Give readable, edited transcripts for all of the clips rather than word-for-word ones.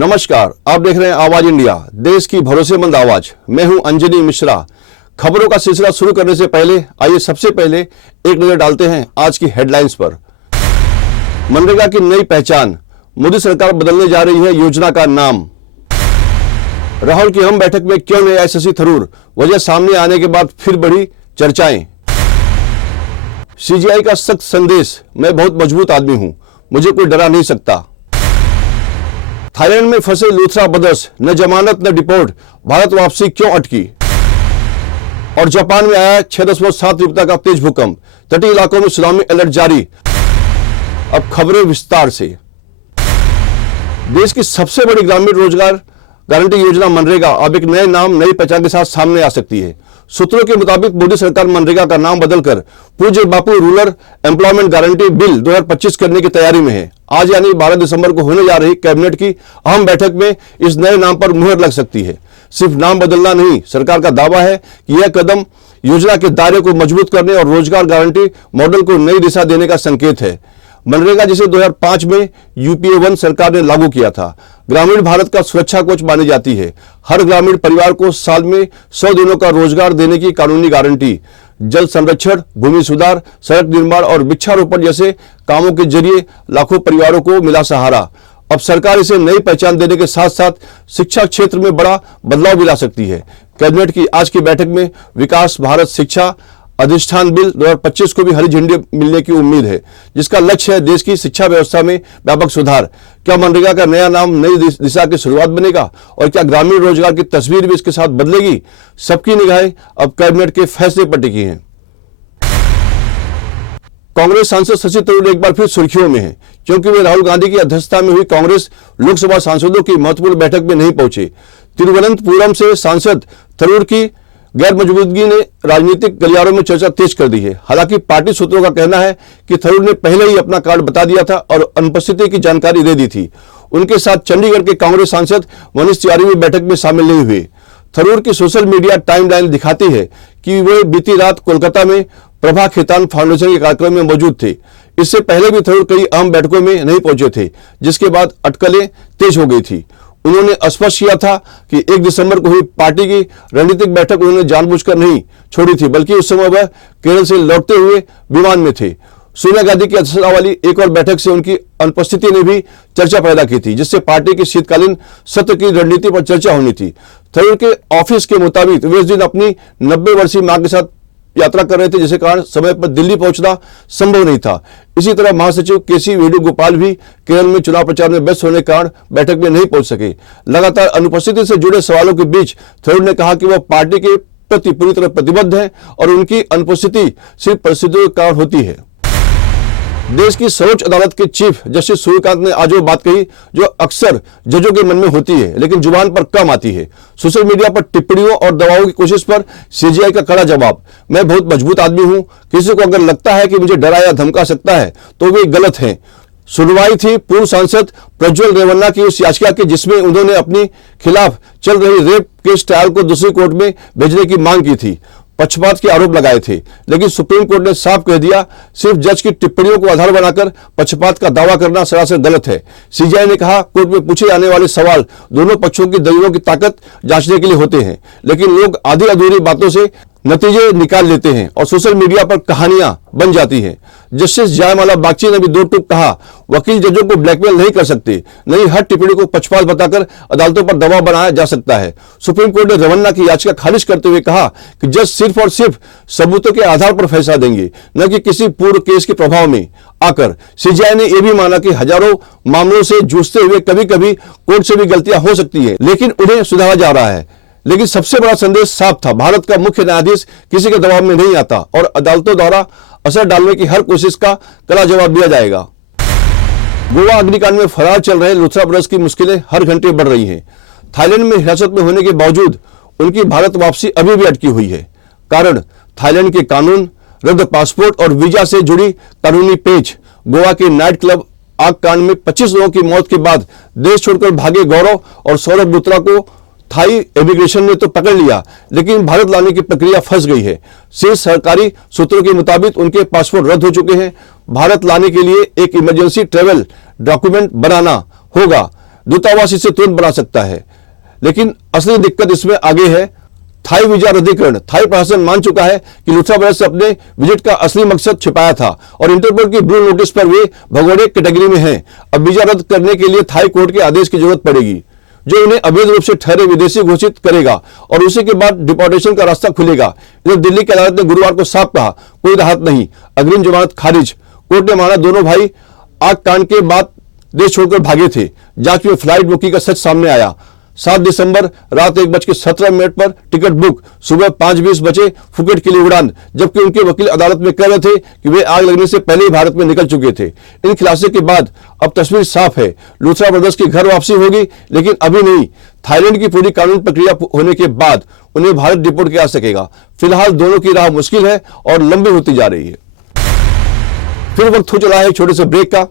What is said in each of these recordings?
नमस्कार, आप देख रहे हैं आवाज इंडिया, देश की भरोसेमंद आवाज। मैं हूं अंजनी मिश्रा। खबरों का सिलसिला शुरू करने से पहले आइए सबसे पहले एक नजर डालते हैं आज की हेडलाइंस पर। मनरेगा की नई पहचान, मोदी सरकार बदलने जा रही है योजना का नाम। राहुल की अहम बैठक में क्यों नहीं आए शशि थरूर, वजह सामने आने के बाद फिर बढ़ी चर्चाएं। सीजीआई का सख्त संदेश, मैं बहुत मजबूत आदमी हूं, मुझे कोई डरा नहीं सकता। थाईलैंड में फंसे लूथरा ब्रदर्स, न जमानत न डिपोर्ट, भारत वापसी क्यों अटकी। और जापान में आया 6.7 तीव्रता का तेज भूकंप, तटीय इलाकों में सुनामी अलर्ट जारी। अब खबरें विस्तार से। देश की सबसे बड़ी ग्रामीण रोजगार गारंटी योजना मनरेगा अब एक नए नाम, नई पहचान के साथ सामने आ सकती है। सूत्रों के मुताबिक मोदी सरकार मनरेगा का नाम बदलकर पूज्य बापू रूरल एम्प्लॉयमेंट गारंटी बिल 2025 करने की तैयारी में है। आज यानी 12 दिसंबर को होने जा रही कैबिनेट की अहम बैठक में इस नए नाम पर मुहर लग सकती है। सिर्फ नाम बदलना नहीं, सरकार का दावा है कि यह कदम योजना के दायरे को मजबूत करने और रोजगार गारंटी मॉडल को नई दिशा देने का संकेत है। मनरेगा जिसे 2005 में यूपीए 1 सरकार ने लागू किया था, ग्रामीण भारत का सुरक्षा कवच मानी जाती है। हर ग्रामीण परिवार को साल में 100 दिनों का रोजगार देने की कानूनी गारंटी। जल संरक्षण, भूमि सुधार, सड़क निर्माण और वृक्षारोपण जैसे कामों के जरिए लाखों परिवारों को मिला सहारा। अब सरकार इसे नई पहचान देने के साथ साथ शिक्षा क्षेत्र में बड़ा बदलाव भी ला सकती है। कैबिनेट की आज की बैठक में विकास भारत शिक्षा अधिष्ठान बिल 2025 को भी हरी झंडी मिलने की उम्मीद है, जिसका लक्ष्य है देश की शिक्षा व्यवस्था में व्यापक सुधार। क्या मनरेगा का नया नाम नई दिशा की शुरुआत बनेगा और क्या ग्रामीण रोजगार की तस्वीर भी इसके साथ बदलेगी? सबकी निगाहें अब कैबिनेट के फैसले पर टिकी हैं। कांग्रेस सांसद शशि थरूर एक बार फिर सुर्खियों में है, क्योंकि वे राहुल गांधी की अध्यक्षता में हुई कांग्रेस लोकसभा सांसदों की महत्वपूर्ण बैठक में नहीं पहुंचे। तिरुवनंतपुरम से सांसद थरूर की गैर मौजूदगी ने राजनीतिक गलियारों में चर्चा तेज कर दी है। हालांकि पार्टी सूत्रों का कहना है कि थरूर ने पहले ही अपना कार्ड बता दिया था और अनुपस्थिति की जानकारी दे दी थी। उनके साथ चंडीगढ़ के कांग्रेस सांसद मनीष तिवारी भी बैठक में शामिल नहीं हुए। थरूर की सोशल मीडिया टाइमलाइन दिखाती है कि वे बीती रात कोलकाता में प्रभा खेतान फाउंडेशन के कार्यक्रम में मौजूद थे। इससे पहले भी थरूर कई अहम बैठकों में नहीं पहुंचे थे, जिसके बाद अटकलें तेज हो गई थी। उन्होंने स्पष्ट किया था कि 1 दिसंबर को हुई पार्टी की रणनीतिक बैठक उन्होंने जानबूझकर नहीं छोड़ी थी, बल्कि उस समय वह केरल से लौटते हुए विमान में थे। सोनिया गांधी की अध्यक्षता वाली एक और बैठक से उनकी अनुपस्थिति ने भी चर्चा पैदा की थी, जिससे पार्टी के शीतकालीन सत्र की रणनीति पर चर्चा होनी थी। थरूर के ऑफिस के मुताबिक वे इस दिन अपनी 90 वर्षीय मां के साथ यात्रा कर रहे थे, जिसके कारण समय पर दिल्ली पहुंचना संभव नहीं था। इसी तरह महासचिव केसी वेणुगोपाल भी केरल में चुनाव प्रचार में व्यस्त होने के कारण बैठक में नहीं पहुंच सके। लगातार अनुपस्थिति से जुड़े सवालों के बीच थरूर ने कहा कि वह पार्टी के प्रति पूरी तरह प्रतिबद्ध है और उनकी अनुपस्थिति सिर्फ परिस्थितियों के कारण होती है। देश की सर्वोच्च अदालत के चीफ जस्टिस सूर्यकांत ने आज वो बात कही जो अक्सर जजों के मन में होती है, लेकिन जुबान पर कम आती है। सोशल मीडिया पर टिप्पणियों और दबाव की कोशिश पर सीजीआई का कड़ा जवाब, मैं बहुत मजबूत आदमी हूं, किसी को अगर लगता है कि मुझे डरा या धमका सकता है तो वे गलत हैं। सुनवाई थी पूर्व सांसद प्रज्वल रेवन्ना की उस याचिका की जिसमें उन्होंने अपने खिलाफ चल रही रेप केस ट्रायल को दूसरी कोर्ट में भेजने की मांग की थी। पक्षपात के आरोप लगाए थे, लेकिन सुप्रीम कोर्ट ने साफ कह दिया सिर्फ जज की टिप्पणियों को आधार बनाकर पक्षपात का दावा करना सरासर गलत है। सीजीआई ने कहा कोर्ट में पूछे जाने वाले सवाल दोनों पक्षों की दलीलों की ताकत जांचने के लिए होते हैं, लेकिन लोग आधी अधूरी बातों से नतीजे निकाल लेते हैं और सोशल मीडिया पर कहानियां बन जाती हैं। जस्टिस जयमाला बागची ने भी दो टूक कहा, वकील जजों को ब्लैकमेल नहीं कर सकते, नहीं हर टिप्पणी को पक्षपात बताकर अदालतों पर दबाव बनाया जा सकता है। सुप्रीम कोर्ट ने रमन्ना की याचिका खारिज करते हुए कहा कि जज सिर्फ और सिर्फ सबूतों के आधार पर फैसला देंगे, न कि किसी पूर्व केस के प्रभाव में आकर। सीजीआई ने यह भी माना कि हजारों मामलों से जूझते हुए कभी कभी कोर्ट से भी गलतियां हो सकती है, लेकिन उन्हें सुधारा जा रहा है। लेकिन सबसे बड़ा संदेश साफ था, भारत का मुख्य न्यायाधीश किसी के दबाव में नहीं आता और अदालतों द्वारा असर डालने की हर कोशिश का कड़ा जवाब दिया जाएगा। गोवा अग्निकांड में फरार चल रहे लूथरा ब्रदर्स की मुश्किलें हर घंटे बढ़ रही हैं। थाईलैंड में हिरासत में होने के बावजूद उनकी भारत वापसी अभी भी अटकी हुई है। कारण थाईलैंड के कानून, रद्द पासपोर्ट और वीजा से जुड़ी कानूनी पेच। गोवा के नाइट क्लब आग कांड में 25 लोगों की मौत के बाद देश छोड़कर भागे गौरव और सौरभ लूथरा को थाई इमिग्रेशन ने तो पकड़ लिया, लेकिन भारत लाने की प्रक्रिया फंस गई है। शीर्ष सरकारी सूत्रों के मुताबिक उनके पासपोर्ट रद्द हो चुके हैं। भारत लाने के लिए एक इमरजेंसी ट्रेवल डॉक्यूमेंट बनाना होगा। दूतावास इसे तुरंत बना सकता है। लेकिन असली दिक्कत इसमें आगे है। थाई वीजा रद्दीकरण। थाई प्रशासन मान चुका है कि लुथरा ब्रदर्स से अपने विजिट का असली मकसद छिपाया था और इंटरपोल की ब्लू नोटिस पर वे भगोड़े कैटेगरी में हैं। अब वीजा रद्द करने के लिए थाई कोर्ट के आदेश की जरूरत पड़ेगी, जो उन्हें अवैध रूप से ठहरे विदेशी घोषित करेगा और उसी के बाद डिपोर्टेशन का रास्ता खुलेगा। इधर दिल्ली की अदालत ने गुरुवार को साफ कहा, कोई राहत नहीं, अग्रिम जमानत खारिज। कोर्ट ने माना दोनों भाई आग कांड के बाद देश छोड़कर भागे थे। जांच में फ्लाइट बुकिंग का सच सामने आया। 7 दिसंबर रात 1:17 पर टिकट बुक, सुबह 5:20 बजे फुकेट के लिए उड़ान, जबकि उनके वकील अदालत में कह रहे थे कि वे आग लगने से पहले ही भारत में निकल चुके थे। इन खुलासे के बाद अब तस्वीर साफ है, लुथरा ब्रदर्स की घर वापसी होगी, लेकिन अभी नहीं। थाईलैंड की पूरी कानूनी प्रक्रिया होने के बाद उन्हें भारत डिपोर्ट किया जा सकेगा। फिलहाल दोनों की राह मुश्किल है और लंबी होती जा रही है। फिर वक्त हो चला है छोटे से ब्रेक का।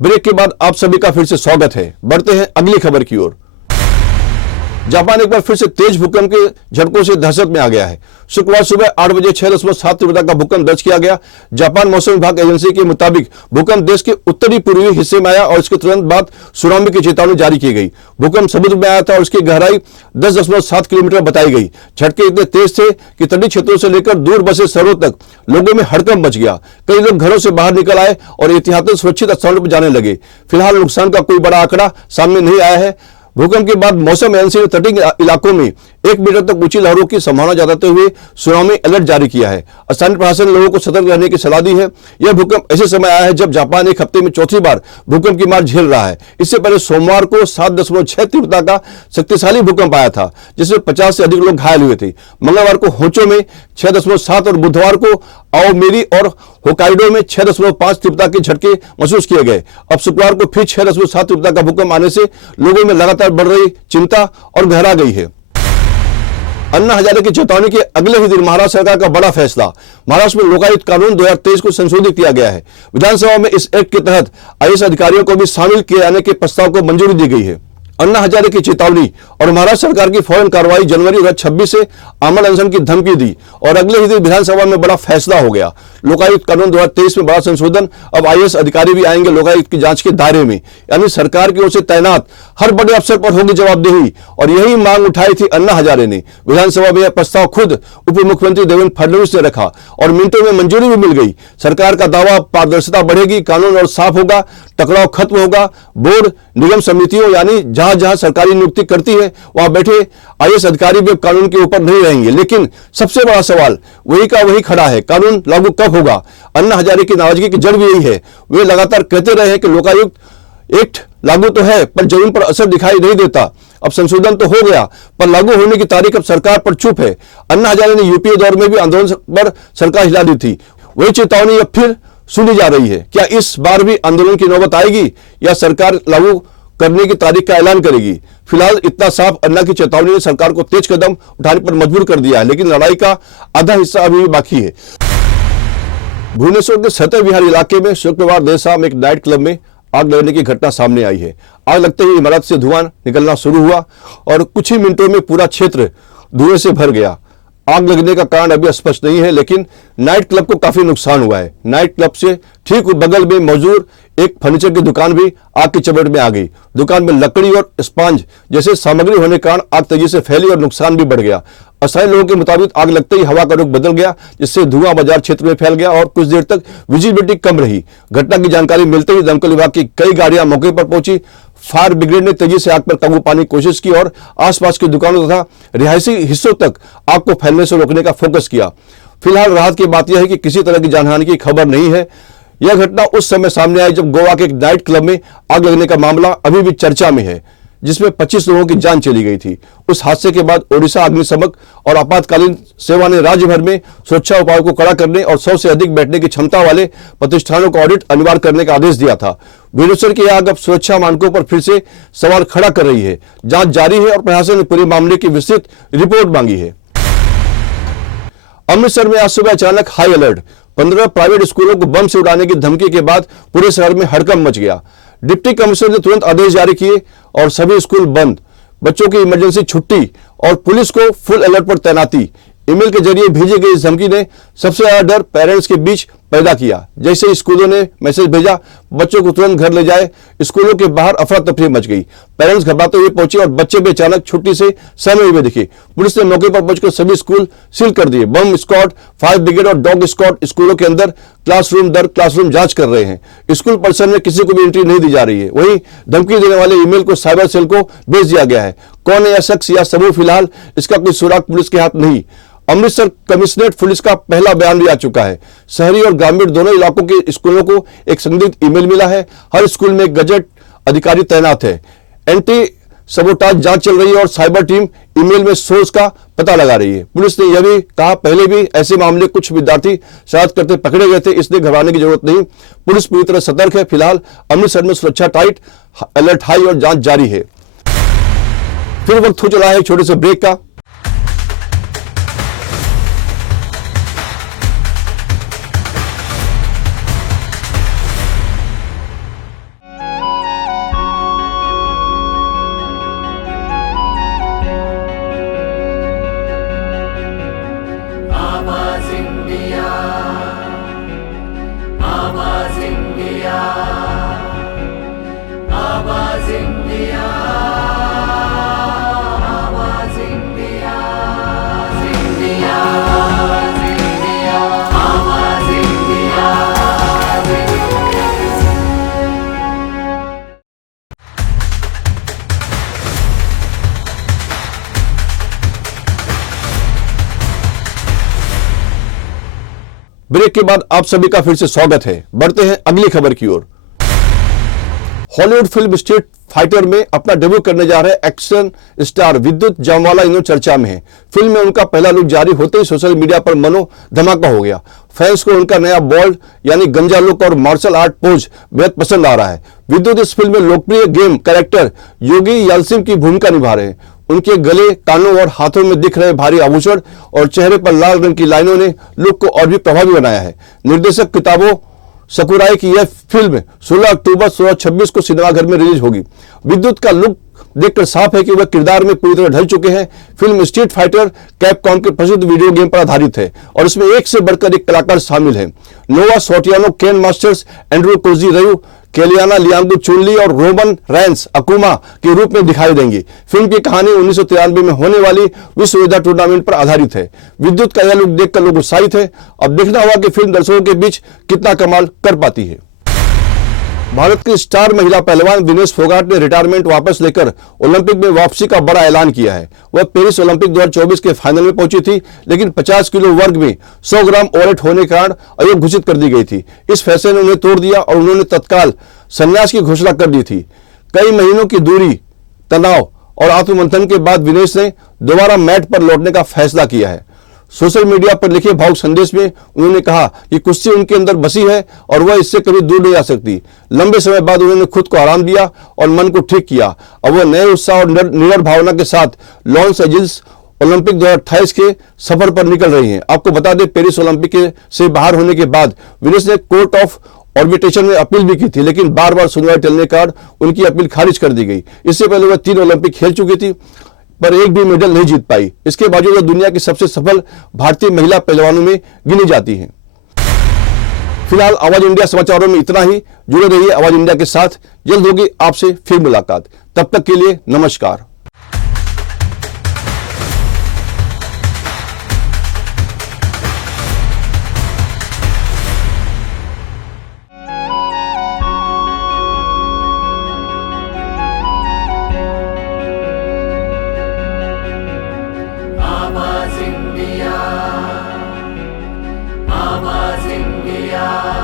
ब्रेक के बाद आप सभी का फिर से स्वागत है। बढ़ते हैं अगली खबर की ओर। जापान एक बार फिर से तेज भूकंप के झटकों से दहशत में आ गया है। शुक्रवार सुबह 8 बजे 6.7 तीव्रता का भूकंप दर्ज किया गया। जापान मौसम विभाग एजेंसी के मुताबिक भूकंप देश के उत्तरी पूर्वी हिस्से में आया और इसके तुरंत बाद सुनामी की चेतावनी जारी की गई। भूकंप समुद्र में आया था और उसकी गहराई 10.7 किलोमीटर बताई गई। झटके इतने तेज थे कि तटीय क्षेत्रों से लेकर दूर बसे शहरों तक लोगों में हड़कंप मच गया। कई लोग घरों से बाहर निकल आए और एहतियातन सुरक्षित स्थानों पर जाने लगे। फिलहाल नुकसान का कोई बड़ा आंकड़ा सामने नहीं आया है। भूकंप के बाद मौसम एजेंसी ने तटीय इलाकों में 1 मीटर तक ऊंची लहरों की संभावना जताते हुए सुनामी अलर्ट जारी किया है। स्थानीय प्रशासन ने लोगों को सतर्क रहने की सलाह दी है। यह भूकंप ऐसे समय आया है जब जापान एक हफ्ते में चौथी बार भूकंप की मार झेल रहा है। इससे पहले सोमवार को 7.6 तीव्रता का शक्तिशाली भूकंप आया था, जिसमें 50 से अधिक लोग घायल हुए थे। मंगलवार को होंचो में 6.7 और बुधवार को आओमेरी और होकाइडो में 6.5 तीव्रता के झटके महसूस किए गए। अब शुक्रवार को फिर 6.7 तीव्रता का भूकंप आने से लोगों में लगातार बढ़ रही चिंता और गहरा गई है। अन्ना हजारे की चेतावनी के अगले ही दिन महाराष्ट्र सरकार का बड़ा फैसला। महाराष्ट्र में लोकायुक्त कानून 2023 को संशोधित किया गया है। विधानसभा में इस एक्ट के तहत आईएएस अधिकारियों को भी शामिल किए जाने के प्रस्ताव को मंजूरी दी गई है। अन्ना हजारे की चेतावनी और महाराष्ट्र सरकार की फौरन कार्रवाई जनवरी 2026 से आमरण अनशन की धमकी दी और अगले ही दिन विधानसभा में बड़ा फैसला हो गया। लोकायुक्त कानून 2023 में बड़ा संशोधन। अब आईएएस अधिकारी भी आएंगे लोकायुक्त की जांच के दायरे में, यानी सरकार की ओर से तैनात हर बड़े अफसर पर होगी जवाबदेही। और यही मांग उठाई थी अन्ना हजारे ने। विधानसभा में यह प्रस्ताव खुद उप मुख्यमंत्री देवेंद्र फडणवीस ने रखा और मिनटों में मंजूरी भी मिल गई। सरकार का दावा, पारदर्शिता बढ़ेगी, कानून और साफ होगा, टकराव खत्म होगा। बोर्ड, निगम समितियों यानी जहां सरकारी नियुक्ति करती है वहां बैठे आईएएस अधिकारी भी कानून के ऊपर नहीं रहेंगे। लेकिन सबसे बड़ा सवाल वही का वही खड़ा है, कानून लागू कब होगा? अन्ना हजारे की नाराजगी की जड़ भी यही है। वे लगातार कहते रहे हैं कि लोकायुक्त एक्ट लागू तो है पर जमीन पर असर दिखाई नहीं देता। अब संशोधन तो हो गया पर लागू होने की तारीख अब सरकार पर चुप है। अन्ना हजारे ने यूपीए दौर में भी आंदोलन पर सरकार हिला दी थी। वही चेतावनी अब फिर सुनी जा रही है। क्या इस बार भी आंदोलन की नौबत आएगी या सरकार लागू करने की तारीख का ऐलान करेगी? फिलहाल इतना साफ अन्ना की चेतावनी ने सरकार को तेज कदम उठाने पर मजबूर कर दिया है, लेकिन लड़ाई का आधा हिस्सा अभी भी बाकी है। भुवनेश्वर के सतह विहार इलाके में शुक्रवार देर शाम एक नाइट क्लब में आग लगने की घटना सामने आई है। आग लगते ही इमारत से धुआं निकलना शुरू हुआ और कुछ ही मिनटों में पूरा क्षेत्र धुएं से भर गया। आग लगने का कारण अभी स्पष्ट नहीं है, लेकिन नाइट क्लब को काफी नुकसान हुआ है। नाइट क्लब से ठीक बगल में मौजूद एक फर्नीचर की दुकान भी आग की चपेट में आ गई। दुकान में लकड़ी और स्पंज जैसे सामग्री होने के कारण आग तेजी से फैली और नुकसान भी बढ़ गया। स्थानीय लोगों के मुताबिक आग लगते ही हवा का रुख बदल गया, जिससे धुआं बाजार क्षेत्र में फैल गया और कुछ देर तक विजिबिलिटी कम रही। घटना की जानकारी मिलते ही दमकल विभाग की कई गाड़ियां मौके पर पहुंची। फायर ब्रिगेड ने तेजी से आग पर काबू पाने की कोशिश की और आसपास की दुकानों तथा रिहायशी हिस्सों तक आग को फैलने से रोकने का फोकस किया। फिलहाल राहत की बात यह है कि किसी तरह की जानहानि की खबर नहीं है। यह घटना उस समय सामने आई जब गोवा के एक नाइट क्लब में आग लगने का मामला अभी भी चर्चा में है, जिसमें 25 लोगों की जान चली गई थी। उस हादसे के बाद ओडिशा अग्निशमक और आपातकालीन सेवा ने राज्य भर में सुरक्षा उपायों को कड़ा करने और 100 से अधिक बैठने की क्षमता वाले प्रतिष्ठानों का ऑडिट अनिवार्य करने का आदेश दिया था। भुवनेश्वर की आग अब सुरक्षा मानकों पर फिर से सवाल खड़ा कर रही है। जांच जारी है और प्रशासन ने पूरे मामले की विस्तृत रिपोर्ट मांगी है। अमृतसर में आज सुबह अचानक हाई अलर्ट, 15 प्राइवेट स्कूलों को बम से उड़ाने की धमकी के बाद पूरे शहर में हड़कंप मच गया। डिप्टी कमिश्नर ने तुरंत आदेश जारी किए और सभी स्कूल बंद, बच्चों की इमरजेंसी छुट्टी और पुलिस को फुल अलर्ट पर तैनाती। ईमेल के जरिए भेजी गई इस धमकी ने सबसे ज्यादा डर पेरेंट्स के बीच पैदा किया। जैसे ही स्कूलों ने मैसेज भेजा बच्चों को तुरंत घर ले जाए, स्कूलों के बाहर अफरा तफरी मच गई। पेरेंट्स घबराते हुए पहुंचे और बच्चे भी अचानक छुट्टी से समय हुए दिखे। पुलिस ने मौके पर पहुंचकर सभी स्कूल सील कर दिए। बम स्क्वाड, फायर ब्रिगेड और डॉग स्क्वाड स्कूलों के अंदर क्लासरूम दर क्लासरूम जांच कर रहे हैं। स्कूल परिसर में किसी को भी एंट्री नहीं दी जा रही है। वहीं धमकी देने वाले ईमेल को साइबर सेल को भेज दिया गया है। कौन है यह शख्स या समूह, फिलहाल इसका कोई सुराग पुलिस के हाथ नहीं। अमृतसर कमिश्नरेट पुलिस का पहला बयान भी आ चुका है। शहरी और ग्रामीण दोनों इलाकों के स्कूलों को एक संदिग्ध ईमेल मिला है। हर स्कूल में गजट अधिकारी तैनात है। एंटी सबोटाज जांच चल रही है और साइबर टीम ईमेल में सोर्स का पता लगा रही है। पुलिस ने यह भी कहा पहले भी ऐसे मामले कुछ विद्यार्थी शरारत करते पकड़े गए थे, इसलिए घबराने की जरूरत नहीं। पुलिस पूरी तरह सतर्क है। फिलहाल अमृतसर में सुरक्षा टाइट, अलर्ट हाई और जांच जारी है। फिर वक्त हो चला है छोटे से ब्रेक का। ब्रेक के बाद आप सभी का फिर से स्वागत है। बढ़ते हैं अगली खबर की ओर। हॉलीवुड फिल्म स्ट्रीट फाइटर में अपना डेब्यू करने जा रहे एक्शन स्टार विद्युत जामवाला इन चर्चा में है। फिल्म में उनका पहला लुक जारी होते ही सोशल मीडिया पर मनो धमाका हो गया। फैंस को उनका नया बोल्ड यानी गंजा लुक और मार्शल आर्ट पोज बेहद पसंद आ रहा है। विद्युत इस फिल्म में लोकप्रिय गेम कैरेक्टर योगी यालसिम की भूमिका निभा रहे हैं। उनके गले, कानों और हाथों में दिख रहे भारी आभूषण और चेहरे पर लाल रंग की लाइनों ने लुक को और भी प्रभावी बनाया है। निर्देशक किताबों सकुराई की यह फिल्म 16 अक्टूबर 2026 को सिनेमाघर में रिलीज होगी। विद्युत का लुक देखकर साफ है कि वह किरदार में पूरी तरह ढल चुके हैं। फिल्म स्ट्रीट फाइटर कैपकॉम के प्रसिद्ध वीडियो गेम पर आधारित है और इसमें एक से बढ़कर एक कलाकार शामिल हैं। नोवा सोटियानो, केन मास्टर्स, एंड्रू कोजी रयू, केलियाना लियांगू चुनली और रोमन रैंस अकुमा के रूप में दिखाई देंगी। फिल्म की कहानी 1993 में होने वाली विश्व युद्ध टूर्नामेंट पर आधारित है। विद्युत का यह लुक देखकर लोग उत्साहित है। अब देखना होगा कि फिल्म दर्शकों के बीच कितना कमाल कर पाती है। भारत की स्टार महिला पहलवान विनेश फोगाट ने रिटायरमेंट वापस लेकर ओलंपिक में वापसी का बड़ा ऐलान किया है। वह पेरिस ओलंपिक 2024 के फाइनल में पहुंची थी, लेकिन 50 किलो वर्ग में 100 ग्राम ओवरवेट होने के कारण अयोग्य घोषित कर दी गई थी। इस फैसले ने उन्हें तोड़ दिया और उन्होंने तत्काल संन्यास की घोषणा कर दी थी। कई महीनों की दूरी, तनाव और आत्ममंथन के बाद विनेश ने दोबारा मैट पर लौटने का फैसला किया है। सोशल मीडिया पर लिखे भावुक संदेश में उन्होंने कहा कि कुश्ती उनके अंदर बसी है और वह इससे कभी दूर नहीं जा सकती। लंबे समय बाद उन्होंने खुद को आराम दिया और मन को ठीक किया। अब वह नए उत्साह और निडर भावना के साथ लॉस एंजिल्स ओलंपिक 2028 के सफर पर निकल रही हैं। आपको बता दें, पेरिस ओलंपिक से बाहर होने के बाद विनेश ने कोर्ट ऑफ आर्बिट्रेशन में अपील भी की थी, लेकिन बार बार सुनवाई टलने के कारण उनकी अपील खारिज कर दी गई। इससे पहले वह 3 ओलंपिक खेल चुकी थी पर एक भी मेडल नहीं जीत पाई। इसके बावजूद वह दुनिया की सबसे सफल भारतीय महिला पहलवानों में गिनी जाती हैं। फिलहाल आवाज इंडिया समाचारों में इतना ही। जुड़े रहिए आवाज इंडिया के साथ। जल्द होगी आपसे फिर मुलाकात। तब तक के लिए नमस्कार। आवाज इंडिया, आवाज इंडिया।